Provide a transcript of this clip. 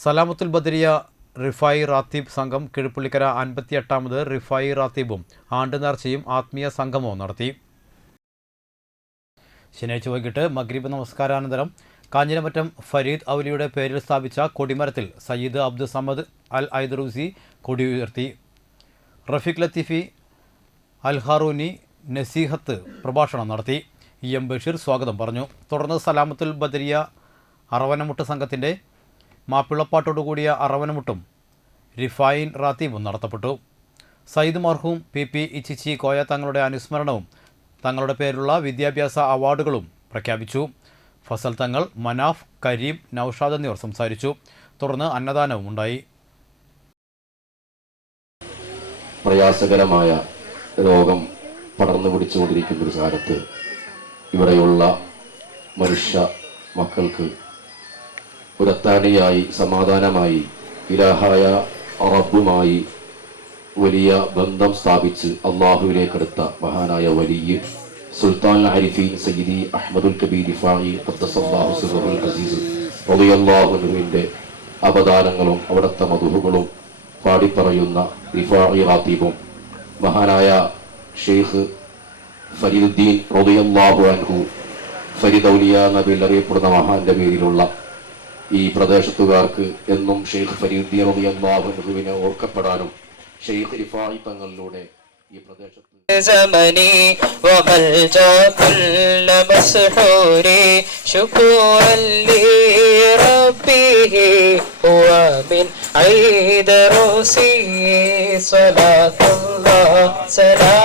സലാമത്തുൽ ബദരിയ റിഫായി റാത്തീബ് സംഘം കിഴുപ്പള്ളിക്കര അൻപത്തിയെട്ടാമത് റിഫായി റാത്തീബും ആണ്ട് നേർച്ചയും ആത്മീയ സംഗമവും നടത്തി. ശനിയാഴ്ച വൈകിട്ട് മഗ്രീബ് നമസ്കാരാനന്തരം കാഞ്ഞിരമറ്റം ഫരീദ് ഔലിയുടെ പേരിൽ സ്ഥാപിച്ച കൊടിമരത്തിൽ സയ്യിദ് അബ്ദുൽ സമദ് അൽ ഐദറൂസി കൊടി ഉയർത്തി റഫീഖ് ലത്തീഫി അൽ ഹാറൂനി നസീഹത്ത് പ്രഭാഷണം നടത്തി. ഇ എം ബഷീർ സ്വാഗതം പറഞ്ഞു. തുടർന്ന് സലാമത്തുൽ ബദരിയ അറവനമുട്ട് സംഘത്തിന്റെ മാപ്പിളപ്പാട്ടോടുകൂടിയ അറവനമുട്ടും റിഫായിൻ റാത്തീബും നടത്തപ്പെട്ടു. സയ്യിദ് മർഹൂം പി പി ഇച്ചിച്ചി കോയ തങ്ങളുടെ അനുസ്മരണവും തങ്ങളുടെ പേരിലുള്ള വിദ്യാഭ്യാസ അവാർഡുകളും പ്രഖ്യാപിച്ചു. ഫസൽ തങ്ങൾ മനാഫ് കരീം നൌഷാദ് എന്നിവർ സംസാരിച്ചു. തുടർന്ന് അന്നദാനവും ഉണ്ടായി. പ്രയാസകരമായ രോഗം പടർന്നു പിടിച്ചുകൊണ്ടിരിക്കുന്ന ഒരു കാലത്ത് ഇവിടെയുള്ള മനുഷ്യ മക്കൾക്ക് പുരത്താനിയായി സമാധാനമായി ഇലാഹായ റബ്ബുമായി വലിയ ബന്ധം സ്ഥാപിച്ച് അള്ളാഹുവിലേക്കെടുത്ത മഹാനായ വലിയ സുൽത്താൻ ഹരിഫീൻ സയ്യിദി അഹമ്മദുൽ കബീർ ഇഫായി അവതാരങ്ങളും അസീസ് അവദാനങ്ങളും അവിടുത്തെ മധുഹുകളും പാടിപ്പറയുന്ന റിഫായി റാത്തീബും മഹാനായ ഷെയ്ഖ് ഫരീദുദ്ദീൻ റളിയല്ലാഹു അൻഹു ഫരീദ് ഔലിയ അറിയപ്പെടുന്ന മഹാന്റെ പേരിലുള്ള ഈ പ്രദേശത്തുകാർക്ക് എന്നും ഷെയ്ഖ് ഫരീദുദ്ദീൻ റളിയല്ലാഹു അൻഹുവിനെ ഓർക്കപ്പെടാനും ഷെയ്ഖ് റിഫായി തങ്ങളിലൂടെ ഈ പ്രദേശത്ത് زمني وملجا كل مسحور شكرا لربه هو من عيد روسي صلاة الله سلام